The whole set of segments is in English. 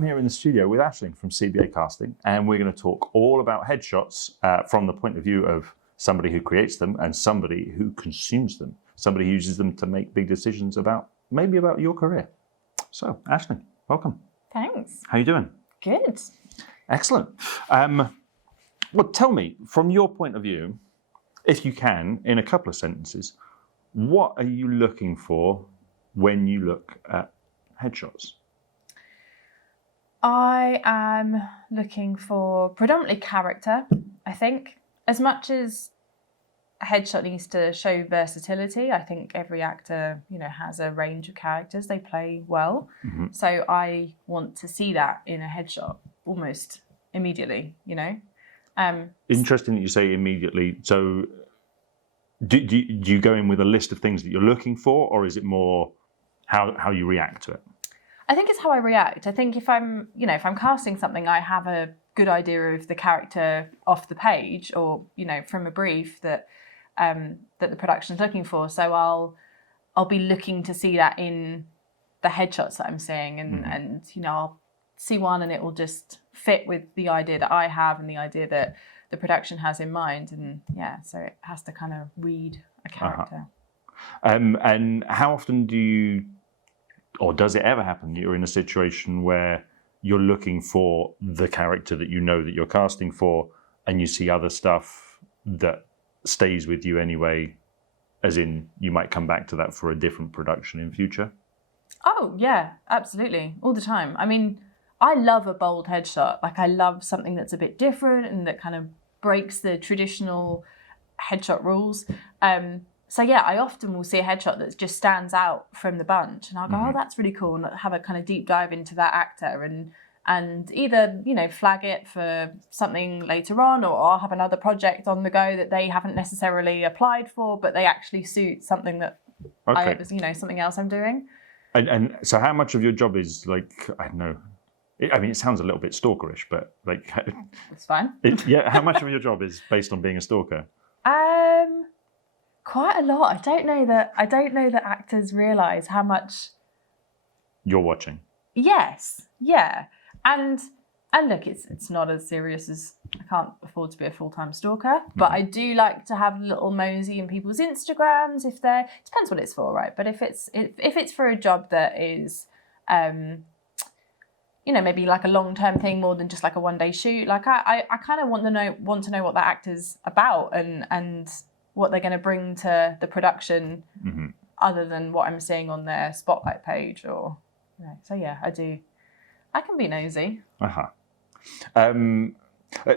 I'm here in the studio with Aisling from CBA Casting, and we're going to talk all about headshots from the point of view of somebody who creates them and somebody who consumes them, somebody who uses them to make big decisions about your career. So, Aisling, welcome. Thanks. How you doing? Good. Excellent. Well, tell me, from your point of view, if you can, in a couple of sentences, what are you looking for when you look at headshots? I am looking for predominantly character, I think. As much as a headshot needs to show versatility, I think every actor, has a range of characters they play well. Mm-hmm. So I want to see that in a headshot almost immediately, Interesting that you say immediately. So do you go in with a list of things that you're looking for, or is it more how you react to it? I think it's how I react. I think if I'm casting something, I have a good idea of the character off the page or, from a brief that the production's looking for. So I'll be looking to see that in the headshots that I'm seeing and I'll see one and it will just fit with the idea that I have and the idea that the production has in mind. And so it has to kind of read a character. And how often or does it ever happen that you're in a situation where you're looking for the character that that you're casting for, and you see other stuff that stays with you anyway, as in you might come back to that for a different production in future? Oh, yeah, absolutely. All the time. I mean, I love a bold headshot. Like, I love something that's a bit different and that kind of breaks the traditional headshot rules. So yeah, I often will see a headshot that just stands out from the bunch, and I'll go, oh, that's really cool, and have a kind of deep dive into that actor, and either flag it for something later on, or I'll have another project on the go that they haven't necessarily applied for, but they actually suit something that something else I'm doing. And so, how much of your job is I don't know? I mean, it sounds a little bit stalkerish, but it's fine. How much of your job is based on being a stalker? Quite a lot. I don't know that actors realise how much you're watching. Yes, yeah, and look, it's not as serious as I can't afford to be a full-time stalker, but I do like to have a little mosey in people's Instagrams if they're. It depends what it's for, right? But if it's for a job that is, maybe like a long-term thing more than just like a one-day shoot, like I kind of want to know what that actor's about and what they're going to bring to the production, other than what I'm seeing on their spotlight page, or so yeah, I do. I can be nosy.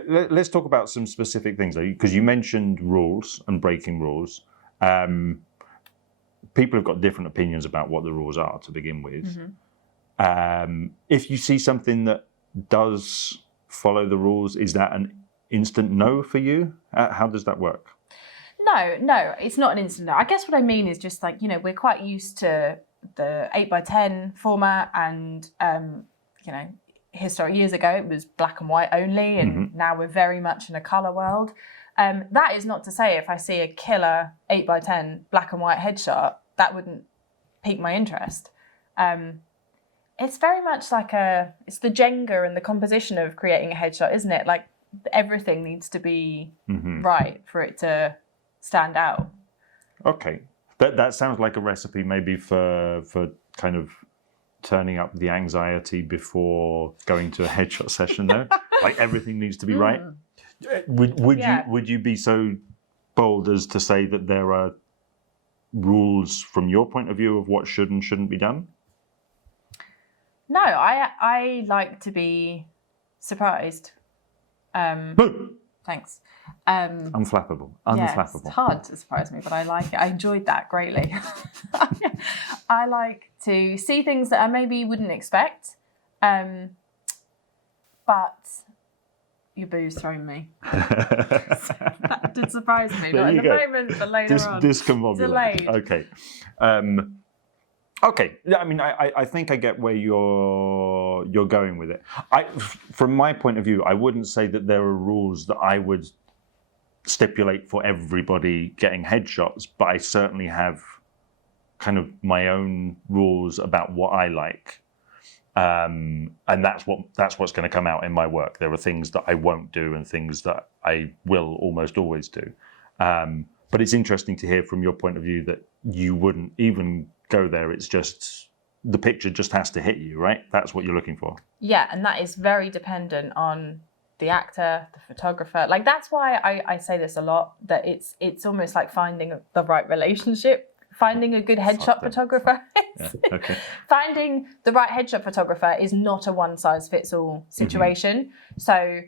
Let's talk about some specific things, because you mentioned rules and breaking rules. People have got different opinions about what the rules are to begin with. If you see something that does follow the rules, is that an instant no for you? How does that work? No, it's not an instant no. I guess what I mean is just we're quite used to the 8x10 format, and historic years ago it was black and white only, and now we're very much in a colour world. That is not to say if I see a killer 8x10 black and white headshot, that wouldn't pique my interest. It's very much it's the Jenga and the composition of creating a headshot, isn't it? Like, everything needs to be right for it to stand out. Okay, that sounds like a recipe maybe for kind of turning up the anxiety before going to a headshot session, though. Like, everything needs to be right. Would you be so bold as to say that there are rules from your point of view of what should and shouldn't be done? No, I like to be surprised. Thanks. Unflappable. Yeah, it's hard to surprise me, but I like it. I enjoyed that greatly. I like to see things that I maybe wouldn't expect, but your boo's thrown me. So that did surprise me. Not at the moment, but later on. Discombobulated. Okay. Okay. I mean, I think I get where you're going with it. From my point of view, I wouldn't say that there are rules that I would stipulate for everybody getting headshots, but I certainly have kind of my own rules about what I like. And that's what's going to come out in my work. There are things that I won't do and things that I will almost always do. But it's interesting to hear from your point of view that you wouldn't even go there. It's just the picture just has to hit you, right? That's what you're looking for. Yeah, and that is very dependent on the actor, the photographer. Like, that's why I say this a lot, that it's almost like finding the right relationship. Finding a good headshot photographer. Yeah, okay. Finding the right headshot photographer is not a one-size-fits-all situation. So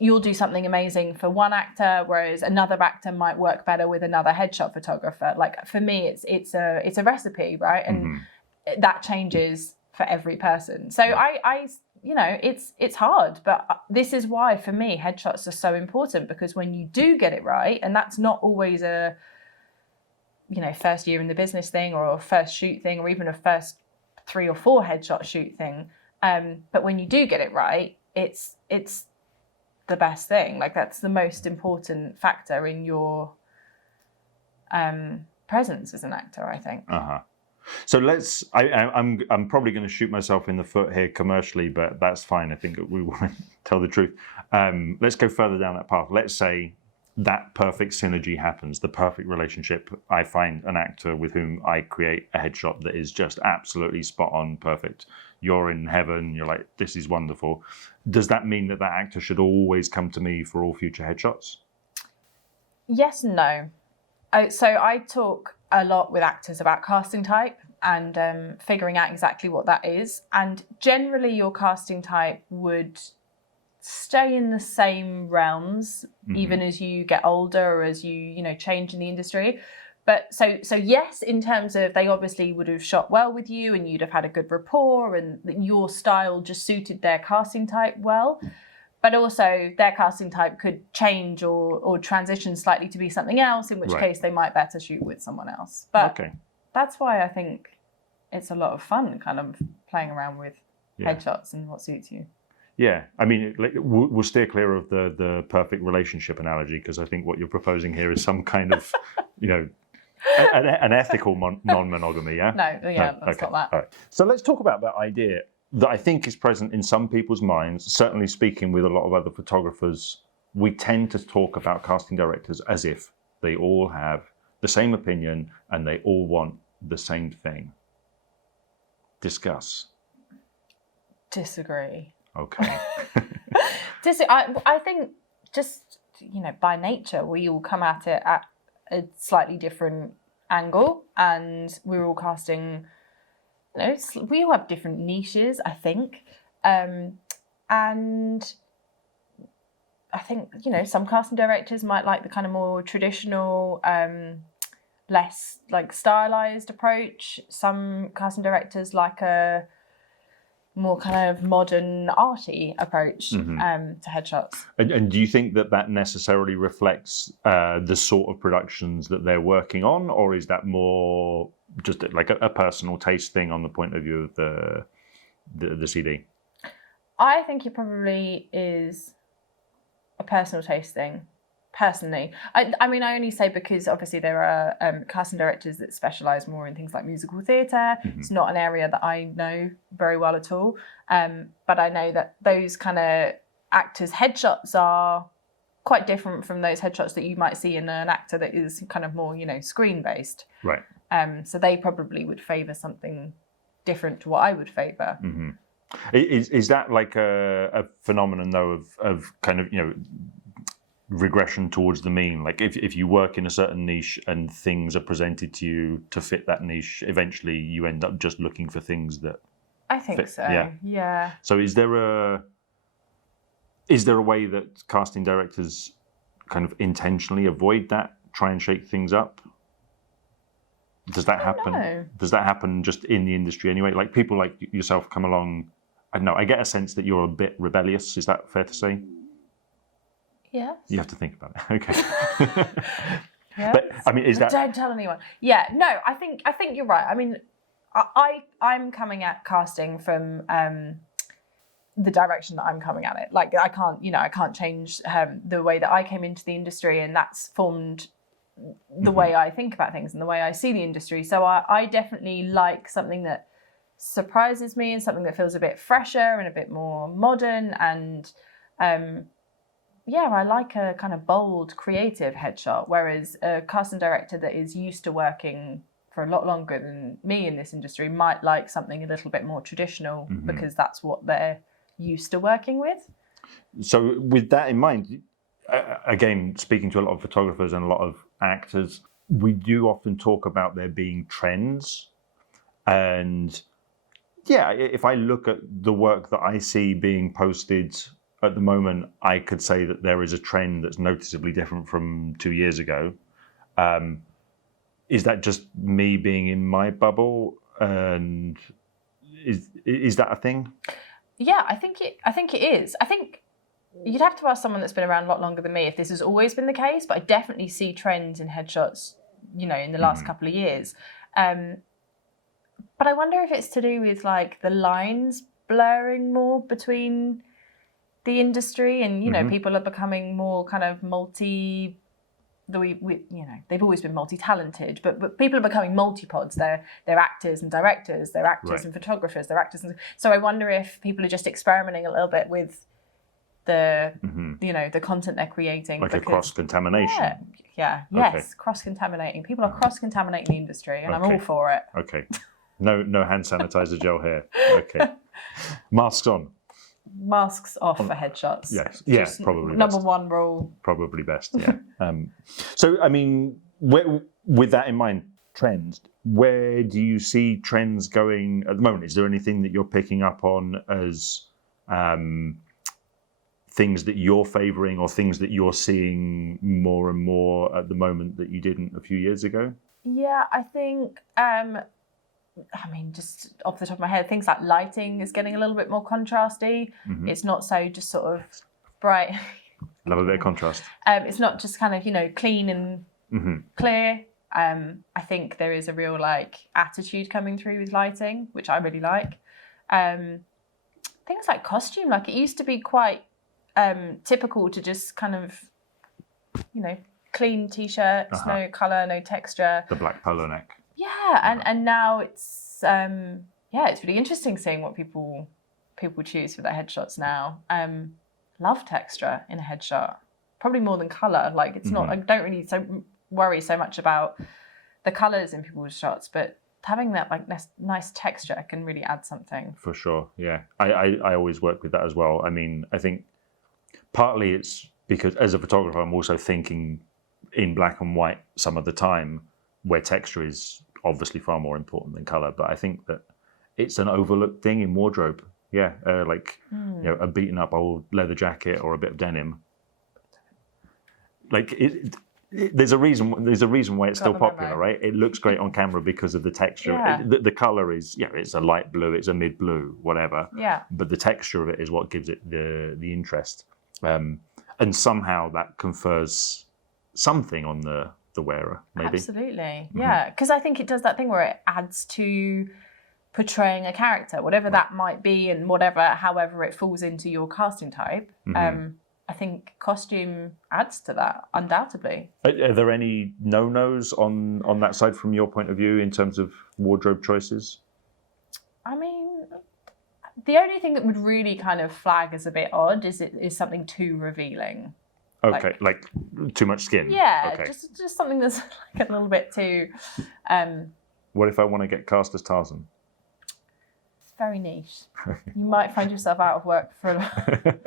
you'll do something amazing for one actor, whereas another actor might work better with another headshot photographer. Like, for me, it's a recipe, right? And that changes for every person. So I you know, it's hard, but this is why, for me, headshots are so important, because when you do get it right, and that's not always a, you know, first year in the business thing, or a first shoot thing, or even a first 3 or 4 headshot shoot thing. But when you do get it right, it's the best thing. Like, that's the most important factor in your presence as an actor, I think. So I'm probably going to shoot myself in the foot here commercially, but that's fine. I think we want to tell the truth. Let's go further down that path. Let's say that perfect synergy happens, the perfect relationship. I find an actor with whom I create a headshot that is just absolutely spot on, perfect. You're in heaven. You're like, this is wonderful. Does that mean that actor should always come to me for all future headshots? Yes and no. So I talk a lot with actors about casting type and figuring out exactly what that is. And generally, your casting type would stay in the same realms, even as you get older, or as you know, change in the industry. But so yes, in terms of, they obviously would have shot well with you, and you'd have had a good rapport, and your style just suited their casting type well. But also, their casting type could change or transition slightly to be something else, in which case they might better shoot with someone else. But that's why I think it's a lot of fun, kind of playing around with headshots and what suits you. Yeah, I mean, we'll steer clear of the perfect relationship analogy, because I think what you're proposing here is some kind of, you know, an ethical non-monogamy, yeah? No, that's not that. All right. So let's talk about that idea that I think is present in some people's minds. Certainly speaking with a lot of other photographers, we tend to talk about casting directors as if they all have the same opinion and they all want the same thing. Discuss. Disagree. Okay. I think just, you know, by nature, we all come at it at a slightly different angle, and we're all casting, you know, we all have different niches, I think. And I think, you know, some casting directors might like the kind of more traditional, less like stylized approach. Some casting directors like a more kind of modern, arty approach to headshots. And do you think that necessarily reflects the sort of productions that they're working on, or is that more just like a personal taste thing on the point of view of the CD? I think it probably is a personal taste thing. Personally, I mean, I only say because obviously there are casting directors that specialise more in things like musical theatre. It's not an area that I know very well at all, but I know that those kind of actors' headshots are quite different from those headshots that you might see in an actor that is kind of more, you know, screen-based. Right. So they probably would favour something different to what I would favour. Is that like a phenomenon though of kind of, you know, regression towards the mean? Like if you work in a certain niche and things are presented to you to fit that niche, eventually you end up just looking for things that I think fit. so. Yeah. So is there a way that casting directors kind of intentionally avoid that, try and shake things up? Does that happen? No. Does that happen just in the industry anyway? Like people like yourself come along, I don't know, I get a sense that you're a bit rebellious. Is that fair to say? Yes. You have to think about it. Okay. Yes. But I mean, is that? Don't tell anyone. Yeah. No. I think you're right. I mean, I'm coming at casting from the direction that I'm coming at it. Like I can't change the way that I came into the industry, and that's formed the way I think about things and the way I see the industry. So I definitely like something that surprises me and something that feels a bit fresher and a bit more modern. And I like a kind of bold, creative headshot, whereas a casting director that is used to working for a lot longer than me in this industry might like something a little bit more traditional because that's what they're used to working with. So with that in mind, again, speaking to a lot of photographers and a lot of actors, we do often talk about there being trends. And yeah, if I look at the work that I see being posted at the moment, I could say that there is a trend that's noticeably different from 2 years ago. Is that just me being in my bubble? And is that a thing? Yeah, I think it is. I think you'd have to ask someone that's been around a lot longer than me if this has always been the case, but I definitely see trends in headshots, in the last couple of years. But I wonder if it's to do with like the lines blurring more between the industry and, people are becoming more kind of they've always been multi-talented, but people are becoming multipods. They're actors and directors, they're actors and photographers, they're actors. So I wonder if people are just experimenting a little bit with the, the content they're creating. Like a cross-contamination. Yeah, yes, cross-contaminating. People are cross-contaminating the industry and I'm all for it. Okay. No hand sanitizer gel here. Okay. Masks on. Masks off for headshots. Yes. Yeah, probably number best. one rule. Probably best, yeah. So, I mean, with that in mind, trends, where do you see trends going at the moment? Is there anything that you're picking up on as things that you're favouring or things that you're seeing more and more at the moment that you didn't a few years ago? Yeah, I think... just off the top of my head, things like lighting is getting a little bit more contrasty. It's not so just sort of bright. Love a bit of contrast. It's not just kind of, clean and clear. I think there is a real attitude coming through with lighting, which I really like. Things like costume, it used to be quite typical to just kind of, clean t-shirts, no colour, no texture. The black polo neck. Yeah, and now it's it's really interesting seeing what people choose for their headshots now. Love texture in a headshot, probably more than colour. It's not. I don't really worry so much about the colours in people's shots, but having that nice texture can really add something. For sure, yeah. I always work with that as well. I mean, I think partly it's because as a photographer, I'm also thinking in black and white some of the time, where texture is obviously far more important than colour. But I think that it's an overlooked thing in wardrobe. Yeah, a beaten up old leather jacket or a bit of denim. There's a reason why it's still popular, right? It looks great on camera because of the texture. Yeah. The colour is, it's a light blue, it's a mid blue, whatever. Yeah. But the texture of it is what gives it the interest. And somehow that confers something on the wearer, maybe. Absolutely, yeah. Because I think it does that thing where it adds to portraying a character, whatever that might be, and however it falls into your casting type. I think costume adds to that, undoubtedly. Are there any no-nos on that side from your point of view in terms of wardrobe choices? I mean, the only thing that would really kind of flag as a bit odd is something too revealing. Okay, like too much skin. Yeah, okay. just something that's a little bit too. What if I want to get cast as Tarzan? It's very niche. You might find yourself out of work for a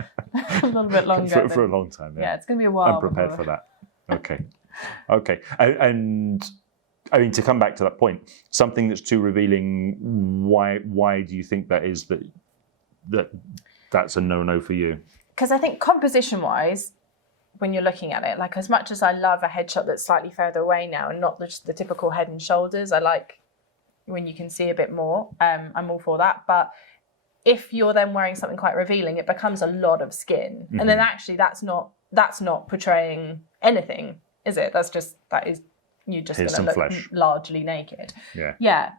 little bit longer. For a long time. Yeah, it's going to be a while. I'm prepared for that. Okay, and I mean, to come back to that point, something that's too revealing. Why do you think that is? That's a no-no for you? Because I think composition-wise, when you're looking at it, as much as I love a headshot that's slightly further away now and not just the typical head and shoulders, I like when you can see a bit more. I'm all for that. But if you're then wearing something quite revealing, it becomes a lot of skin. And then actually that's not portraying anything, is it? That is you're just going to look flesh. Largely naked. Yeah. Yeah.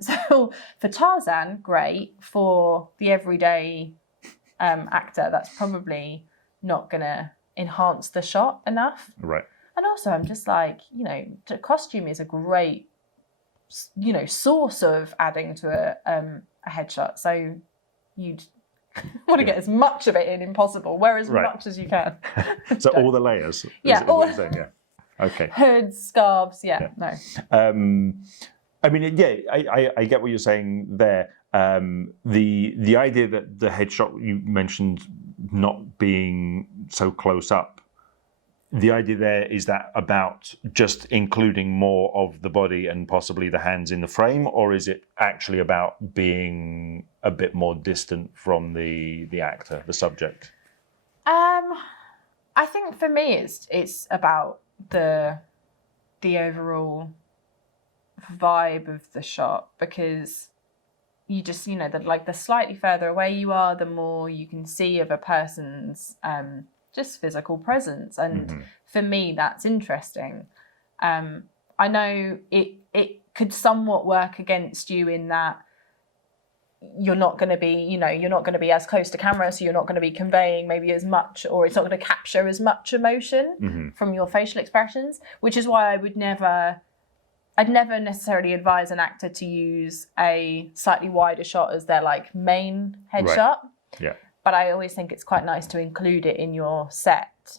So for Tarzan, great. For the everyday actor, that's probably not going to enhance the shot enough. Right. And also I'm just the costume is a great, source of adding to a headshot. So you'd want to get as much of it in possible. Wear as much as you can. So all the layers. Yeah. Is what you're saying, yeah. Okay. Hoods, scarves. Yeah. No. I mean, yeah, I get what you're saying there. The idea that the headshot you mentioned not being so close up, the idea there is that about just including more of the body and possibly the hands in the frame, or is it actually about being a bit more distant from the actor, the subject? I think for me, it's about the overall vibe of the shot, because you just, the slightly further away you are, the more you can see of a person's just physical presence. And for me, that's interesting. I know it could somewhat work against you in that you're not going to be as close to camera, so you're not going to be conveying maybe as much, or it's not going to capture as much emotion from your facial expressions, which is why I'd never necessarily advise an actor to use a slightly wider shot as their main headshot. Right. Yeah. But I always think it's quite nice to include it in your set.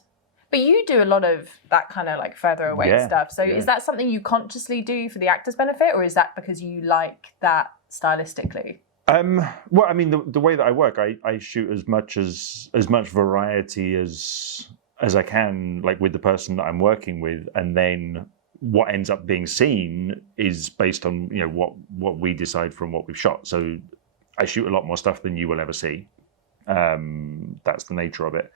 But you do a lot of that kind of further away stuff. So is that something you consciously do for the actor's benefit, or is that because you like that stylistically? Well, I mean, the way that I work, I shoot as much variety as I can, with the person that I'm working with, and then what ends up being seen is based on what we decide from what we've shot. So I shoot a lot more stuff than you will ever see. That's the nature of it.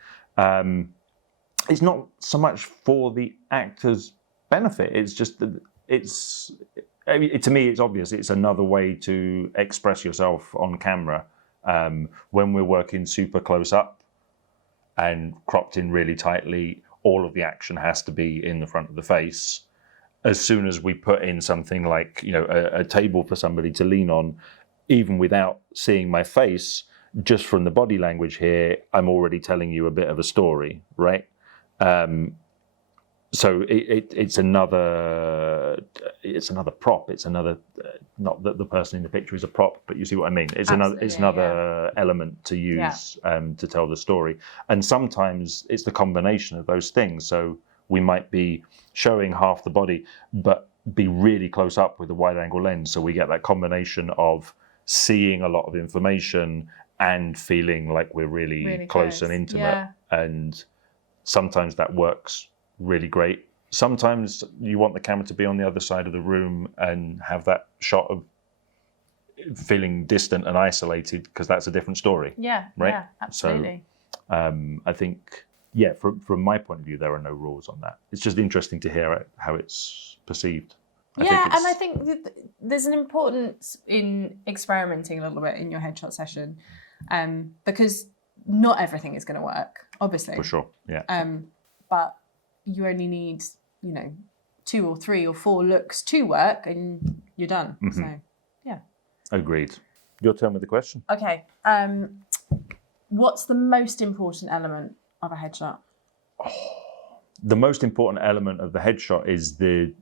It's not so much for the actor's benefit. It's just that to me, it's obvious. It's another way to express yourself on camera. When we're working super close up and cropped in really tightly, all of the action has to be in the front of the face. As soon as we put in something like a table for somebody to lean on, even without seeing my face, just from the body language here, I'm already telling you a bit of a story, right? So it's another prop. It's another, not that the person in the picture is a prop, but you see what I mean. It's another element to use to tell the story. And sometimes it's the combination of those things. So we might be showing half the body, but be really close up with a wide-angle lens. So we get that combination of seeing a lot of information and feeling like we're really close and intimate. Yeah. And sometimes that works really great. Sometimes you want the camera to be on the other side of the room and have that shot of feeling distant and isolated, because that's a different story. Yeah, right? Yeah, absolutely. So I think, from my point of view, there are no rules on that. It's just interesting to hear how it's perceived. I think there's an importance in experimenting a little bit in your headshot session, because not everything is going to work, obviously. For sure, yeah. But you only need, 2 or 3 or 4 looks to work, and you're done. So, yeah. Agreed. Your turn with the question. Okay. What's the most important element of a headshot? The most important element of the headshot is the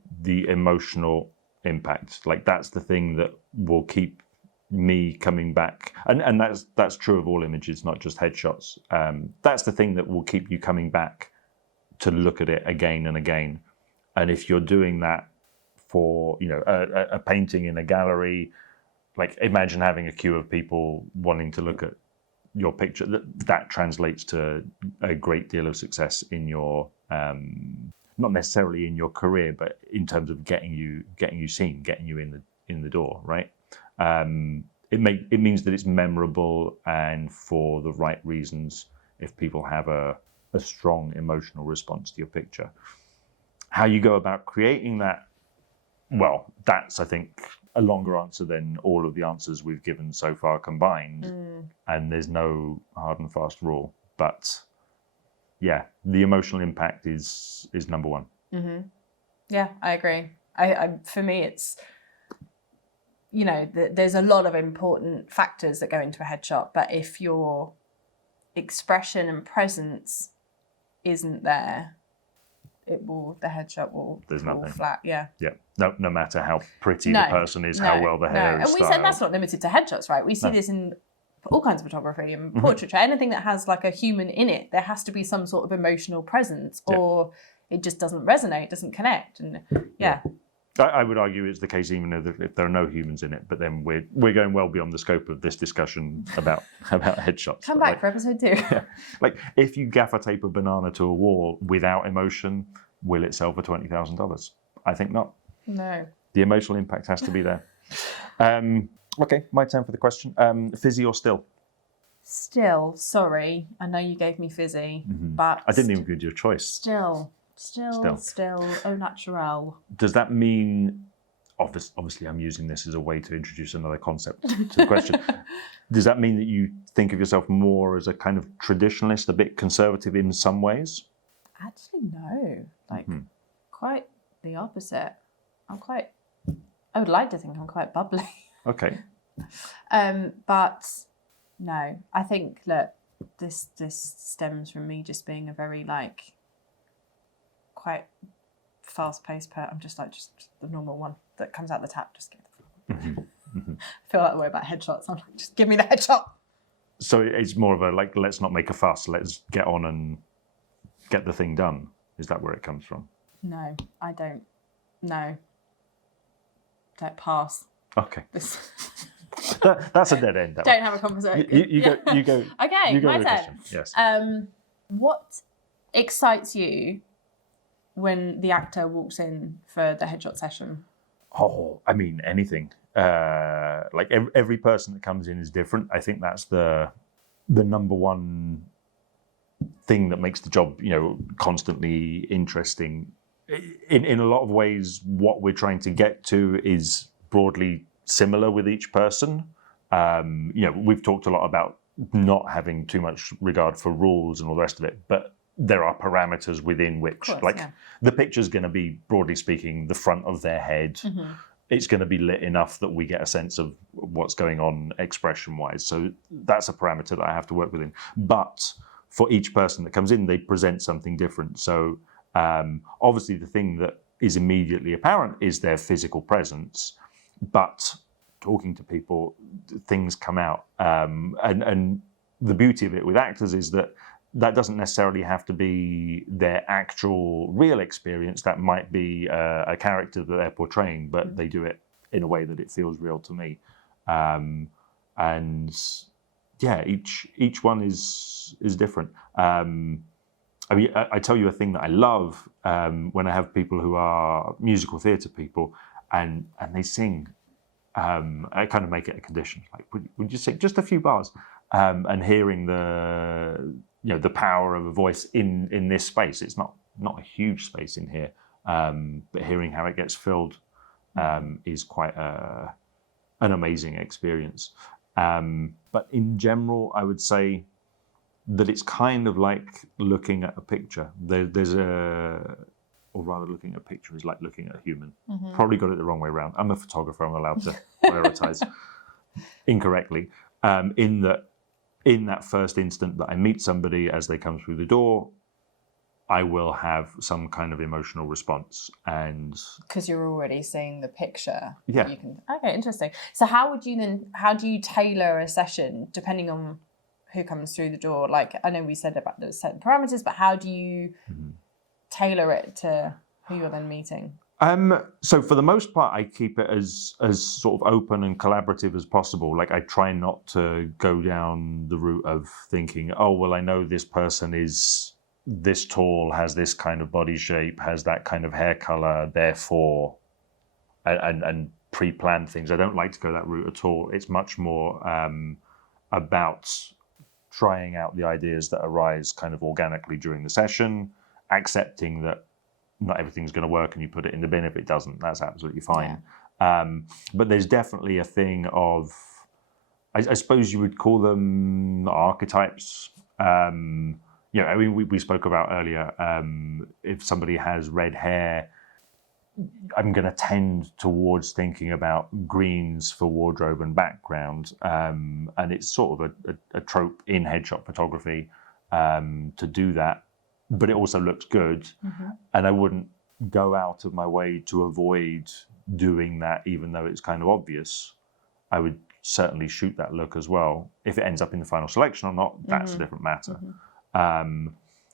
emotional impact. That's the thing that will keep me coming back, and that's true of all images, not just headshots. That's the thing that will keep you coming back to look at it again and again. And if you're doing that for a painting in a gallery, imagine having a queue of people wanting to look at your picture, that translates to a great deal of success in your not necessarily in your career, but in terms of getting you seen, getting you in the door, right? It means that it's memorable, and for the right reasons, if people have a strong emotional response to your picture. How you go about creating that, well, that's, I think, a longer answer than all of the answers we've given so far combined. And there's no hard and fast rule. But yeah, the emotional impact is number one. Yeah, I agree. I for me, it's, there's a lot of important factors that go into a headshot, but if your expression and presence isn't there, the headshot will There's fall nothing. flat. Yeah. Yeah. No matter how pretty No, the person is, how well the hair is And we styled. said that's not limited to headshots, right? We see this in all kinds of photography and portraiture. Anything that has like a human in it, there has to be some sort of emotional presence, or it just doesn't resonate, doesn't connect. And I would argue it's the case even if there are no humans in it, but then we're going well beyond the scope of this discussion about headshots. Come back for episode 2. Like if you gaffer tape a banana to a wall without emotion, will it sell for $20,000? I think not. No. The emotional impact has to be there. Okay, my turn for the question. Fizzy or still? Still, sorry. I know you gave me fizzy, but I didn't even give you a choice. Still, au naturel. Does that mean, obviously I'm using this as a way to introduce another concept to the question. Does that mean that you think of yourself more as a kind of traditionalist, a bit conservative in some ways? Actually, no. Like, quite the opposite. I would like to think I'm quite bubbly. Okay. But no, I think that this stems from me just being a very like quite fast-paced I'm just the normal one that comes out the tap. Just give it. I feel that way about headshots. I'm like, just give me the headshot. So it's more of a like, let's not make a fuss. Let's get on and get the thing done. Is that where it comes from? No, I don't. No. Don't pass. Okay. That's a dead end. Don't have a conversation. You go. Okay, you go my with the turn. question. Yes. What excites you when the actor walks in for the headshot session? Oh, I mean, anything. Like every person that comes in is different. I think that's the number one thing that makes the job, constantly interesting. In a lot of ways, what we're trying to get to is broadly similar with each person. We've talked a lot about not having too much regard for rules and all the rest of it, but there are parameters within which, the picture's going to be, broadly speaking, the front of their head. It's going to be lit enough that we get a sense of what's going on expression-wise. So that's a parameter that I have to work within. But for each person that comes in, they present something different. So obviously the thing that is immediately apparent is their physical presence, but talking to people, things come out. And the beauty of it with actors is that doesn't necessarily have to be their actual real experience. That might be a character that they're portraying, but they do it in a way that it feels real to me. And yeah, each one is different. I mean, I tell you a thing that I love when I have people who are musical theatre people and they sing. I kind of make it a condition. Like, would you sing just a few bars? And hearing the power of a voice in this space. It's not a huge space in here, but hearing how it gets filled is quite an amazing experience. But in general, I would say that it's kind of like looking at a picture. Or rather looking at a picture is like looking at a human. Probably got it the wrong way around. I'm a photographer, I'm allowed to prioritize incorrectly. In that first instant that I meet somebody as they come through the door, I will have some kind of emotional response. And because you're already seeing the picture. Yeah. Okay, interesting. So how do you tailor a session depending on who comes through the door? Like, I know we said about the certain parameters, but how do you tailor it to who you're then meeting? So for the most part, I keep it as sort of open and collaborative as possible. Like, I try not to go down the route of thinking, oh, well, I know this person is this tall, has this kind of body shape, has that kind of hair color, therefore, and pre-plan things. I don't like to go that route at all. It's much more about trying out the ideas that arise kind of organically during the session, accepting that not everything's going to work and you put it in the bin. If it doesn't, that's absolutely fine. Yeah. But there's definitely a thing of, I suppose you would call them archetypes. I mean, we spoke about earlier, if somebody has red hair, I'm going to tend towards thinking about greens for wardrobe and background. And it's sort of a trope in headshot photography to do that. but it also looks good. And I wouldn't go out of my way to avoid doing that, even though it's kind of obvious. I would certainly shoot that look as well. If it ends up in the final selection or not, that's a different matter.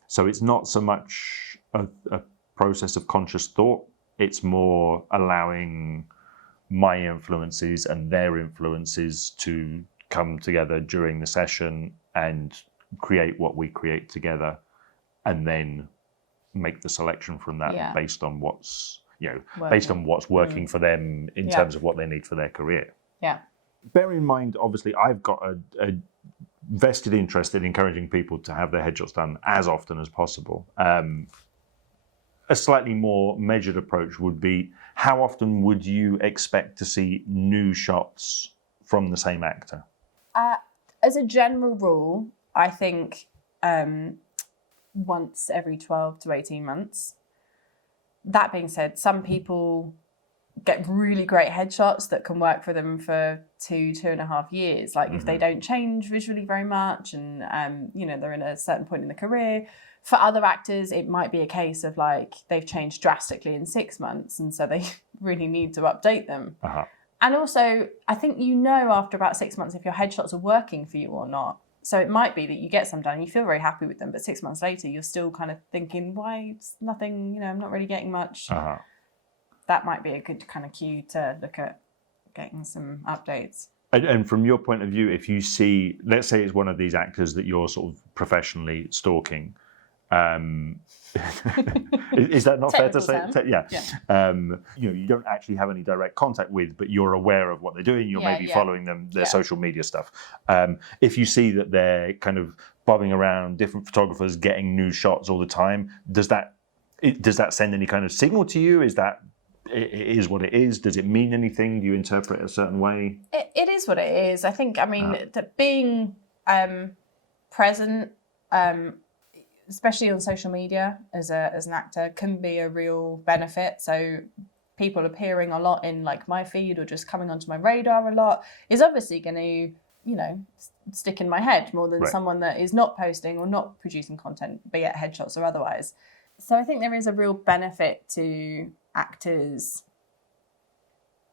So it's not so much a process of conscious thought. It's more allowing my influences and their influences to come together during the session and create what we create together, and then make the selection from that based on what's based on what's working for them in terms of what they need for their career. Yeah. Bear in mind, obviously, I've got a vested interest in encouraging people to have their headshots done as often as possible. A slightly more measured approach would be, how often would you expect to see new shots from the same actor? As a general rule, I think once every 12 to 18 months. That being said, some people get really great headshots that can work for them for 2.5 years. Like if they don't change visually very much and, they're in a certain point in the career. For other actors, it might be a case of like they've changed drastically in 6 months, and so they really need to update them. And also, I think after about 6 months if your headshots are working for you or not. So it might be that you get some done, you feel very happy with them, but 6 months later, you're still kind of thinking, why it's nothing, I'm not really getting much. That might be a good kind of cue to look at getting some updates. And from your point of view, if you see, let's say it's one of these actors that you're sort of professionally stalking, is that not fair to say? You don't actually have any direct contact with, but you're aware of what they're doing. You're maybe following them, their social media stuff. If you see that they're kind of bobbing around different photographers, getting new shots all the time, does that send any kind of signal to you? Is that it is what it is? Does it mean anything? Do you interpret it a certain way? It is what it is. I think, that being present, especially on social media as an actor, can be a real benefit. So people appearing a lot in like my feed or just coming onto my radar a lot is obviously going to, stick in my head more than someone that is not posting or not producing content, be it headshots or otherwise. So I think there is a real benefit to actors,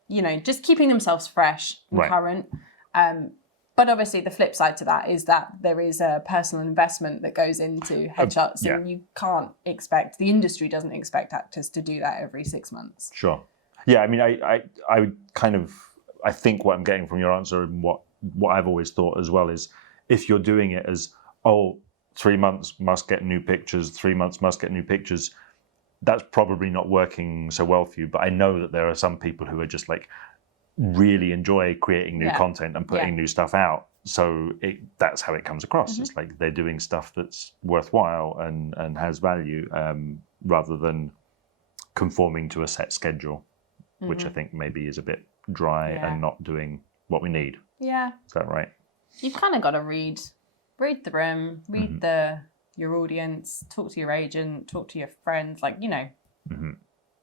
just keeping themselves fresh and current. But obviously the flip side to that is that there is a personal investment that goes into headshots and you can't expect, the industry doesn't expect actors to do that every 6 months. Sure. Yeah, I mean, I would kind of, I think what I'm getting from your answer and what I've always thought as well is if you're doing it as, 3 months must get new pictures, 3 months must get new pictures, that's probably not working so well for you. But I know that there are some people who are just like, really enjoy creating new content and putting new stuff out. So that's how it comes across. It's like they're doing stuff that's worthwhile and has value, rather than conforming to a set schedule, which I think maybe is a bit dry and not doing what we need. Yeah. Is that right? You've kind of got to read the room, read your audience, talk to your agent, talk to your friends,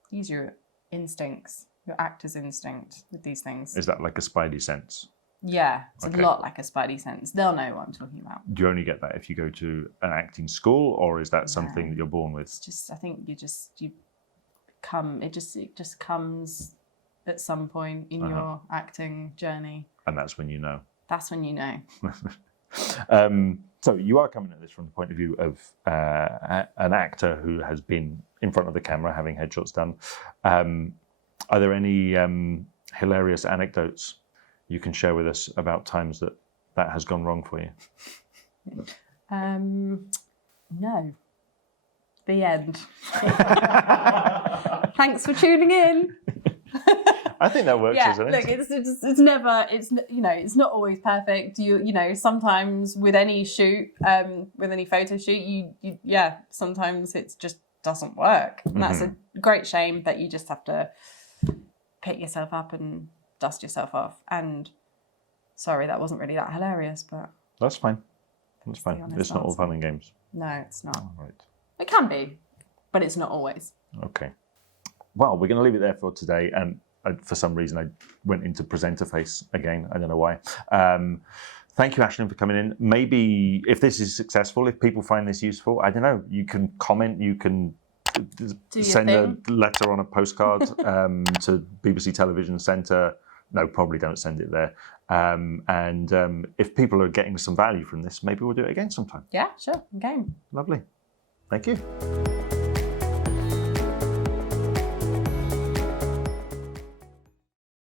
use your instincts. Your actor's instinct with these things. Is that like a spidey sense? Yeah, it's a lot like a spidey sense. They'll know what I'm talking about. Do you only get that if you go to an acting school, or is that something that you're born with? It's just, I think it just comes at some point in your acting journey. And that's when you know. That's when you know. So you are coming at this from the point of view of an actor who has been in front of the camera having headshots done. Are there any hilarious anecdotes you can share with us about times that has gone wrong for you? No. The end. Thanks for tuning in. I think that works as an look, it's never, it's not always perfect. Sometimes with any shoot, with any photo shoot, sometimes it just doesn't work. And that's a great shame, that you just have to pick yourself up and dust yourself off. And sorry, that wasn't really that hilarious, but that's fine. That's fine. It's not all fun and games. No, it's not. All right. It can be, but it's not always. Okay. Well, we're going to leave it there for today. And for some reason, I went into presenter face again. I don't know why. Thank you, Ashlyn, for coming in. Maybe if this is successful, if people find this useful, I don't know, you can comment, you can send a letter on a postcard to BBC Television Centre. No, probably don't send it there. And if people are getting some value from this, maybe we'll do it again sometime. Yeah, sure. Game. Lovely. Thank you.